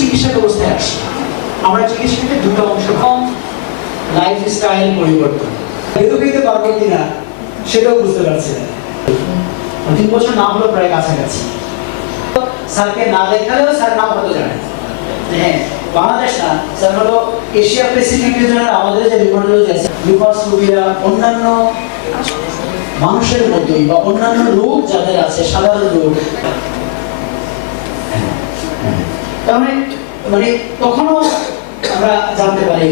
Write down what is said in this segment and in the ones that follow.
চিকিৎসা ব্যবস্থায় আসি। আমরা চিকিৎসাকে দুটো অংশ কম লাইফ স্টাইল পরিবর্তন। খেতে পারব কিনা, সেটাও বুঝতে পারছি না। তিন বছর নাম হলো প্রায় কাছাকাছি। স্যারকে না দেখালেও স্যার নাম হয়তো জানে। হ্যাঁ বাংলাদেশ না, স্যার হলো এশিয়া প্যাসিফিক রিজনের আমাদের যে অন্যান্য মানুষের মতোই বা অন্যান্য রোগ যাদের আছে, সাধারণ রোগ। তার মানে তখনও আমরা জানতে পারি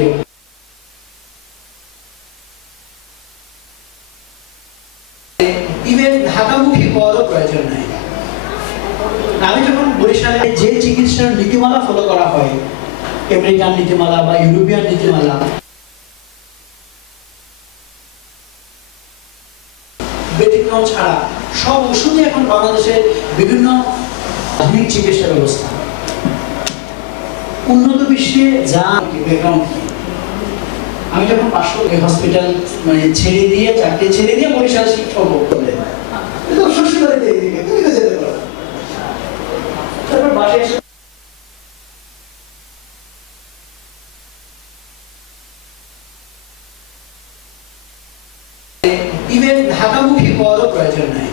আমি যখন বরিশালে যে চিকিৎসার নীতিমালা ফলো করা হয় আমেরিকান নীতিমালা বা ইউরোপিয়ান নীতিমালা, ব্যতিক্রম ছাড়া সব ওষুধই এখন বাংলাদেশের বিভিন্ন আধুনিক চিকিৎসা ব্যবস্থা। উন্নত বিশ্বে যা ব্যাকগ্রাউন্ড আমি যখন পাঁচশো হসপিটাল মানে ছেড়ে দিয়ে, চাকরি ছেড়ে দিয়ে বরিশাল শিক্ষক করলেন তো তুমি তো যেতে পারো। তারপর এসে ইভেন ঢাকামুখী হওয়ারও প্রয়োজন নাই।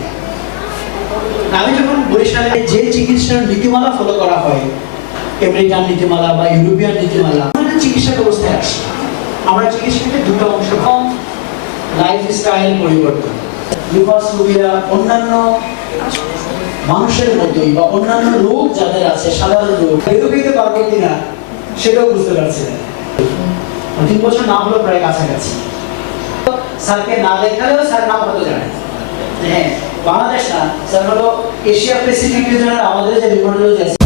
আমি যখন বরিশালে যে চিকিৎসার নীতিমালা আমেরিকান নীতিমালা বা ইউরোপিয়ান নীতিমালা আমাদের চিকিৎসা ব্যবস্থায় আসি। আমরা চিকিৎসাকে দুটো অংশ কম লাইফ স্টাইল পরিবর্তন। লুপাস রুবিয়া অন্যান্য মানুষের মতোই বা অন্যান্য রোগ যাদের আছে, সাধারণ রোগ খেতে পারব কিনা, সেটাও বুঝতে পারছি না। তিন বছর নাম হলো প্রায় কাছাকাছি। স্যারকে না দেখালেও স্যার নাম হয়তো জানে। হ্যাঁ বাংলাদেশ না, স্যার হলো এশিয়া প্যাসিফিক রিজনের আমাদের যে রিপোর্টগুলো আছে